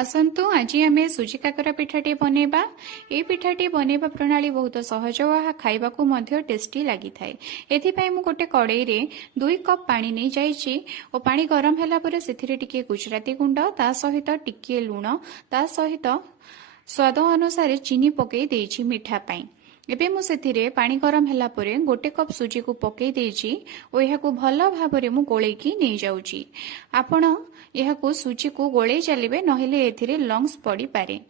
आसतु आज आम सुजी काकरा पिठाटी बनैबा। ए पिठाटी बनैबा प्रणाली बहुत सहज और खाइबा को मध्य टेस्टी लगी थाए। एथिपाई मु गोटे कड़ाई रे 2 कप पानी नहीं जाइछि और पानी गरम होला परे सेथिरे टिके गुजराती गुंड ता सहित टिके लूण ता सहित स्वाद अनुसार चीनी पकई देछि मिठा पाई। एबे मु सेथिरे पानी गरम होला परे गोटे कप सुजी को पकई देछि और यहाकू भल भाबरे मु गोळेकी नै जाउछि। आपण यहाकू सुजी को गोळेई चलिबे नहेले एथिरे लंग्स पड़ी पारे।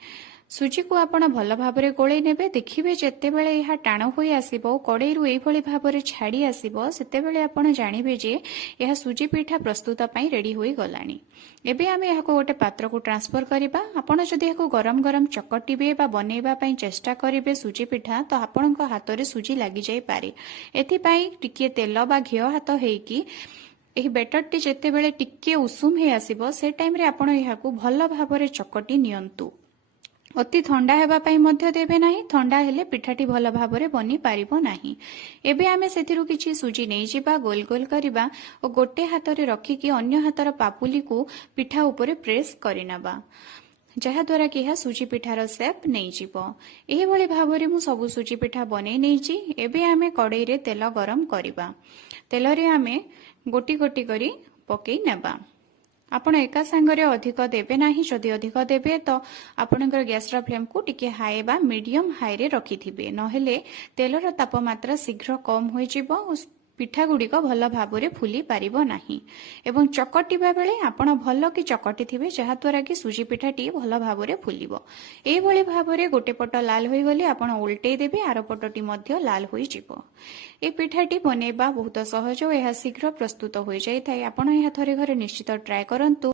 सुजी को आपण भल भाबरे गोळेई नेबे देखिबे जेतेबेले यहा टाण होई आसीबो कड़ेईरु एई भली भाबरे छाड़ी आसीबो सेतेबेले आपण जानिबे जे यहा सुजी पिठा प्रस्तुत पई रेडी होई गलानी। एबे आमे यहाको गोटे पात्र को ट्रांसफर करिबा। आपण जदि यहाको गरम गरम चकटिबे बा बनेबा पई चेष्टा करिबे सुजी पिठा तो आपणक हातरे सुजी लागि जाई पारे। एथि पई टिके तेल बा घिओ हाथ हेकी एही बेटरटी जेतेबेले टिके उषुम हे आसीबो से टाइम रे आपण यहाको भल भाबरे चकटी नियंतु। अति ठंडा हेबा पई मध्य देबे नाही, ठंडा हेले पिठाटी भल भाबरे बनी पारिबो नाही। एबे आमे सेथिरु किछि सुजी नै जिबा गोल गोल करिबा और गोटे हातरे रखिकी अन्य हातर पापुली को पिठा उपरे प्रेस करिनबा जहा द्वारा कि यह सुजी पिठार सेप नहीं जीवो। एही भली भाबरे मु सबु सुजी पिठा बनै नैछि। एबे आमे कड़ाई रे तेल गरम करिबा। तेल रे आमे गोटी गोटी करी पकई नेबा। आपण एका सांगरे अधिक देबे नाही। जदि अधिक देबे तो आपणकर गैस रा फ्लेम को टिके हाई बा मीडियम हाई रे रखिथिबे नहेले तेलर तापमात्रा शीघ्र कम होई जिवो। पिठा गुड़िक भल भाबरे फुली पारिबो नाही। एवं चकटिबा बेले आपण भल कि चकटी थिबे जहा द्वारा कि सुजी पिठाटी भल भाबरे फुलिबो। एई भली भाबरे गोटे पट लाल होई गले आपण उल्टेई देबे आरो पटटी मध्य लाल होई जिवो। ए पिठाटी बनेबा बहुत सहज और यह शीघ्र प्रस्तुत होई जाय थाए। आपण यह थरे घरे निश्चित ट्राय करंतु।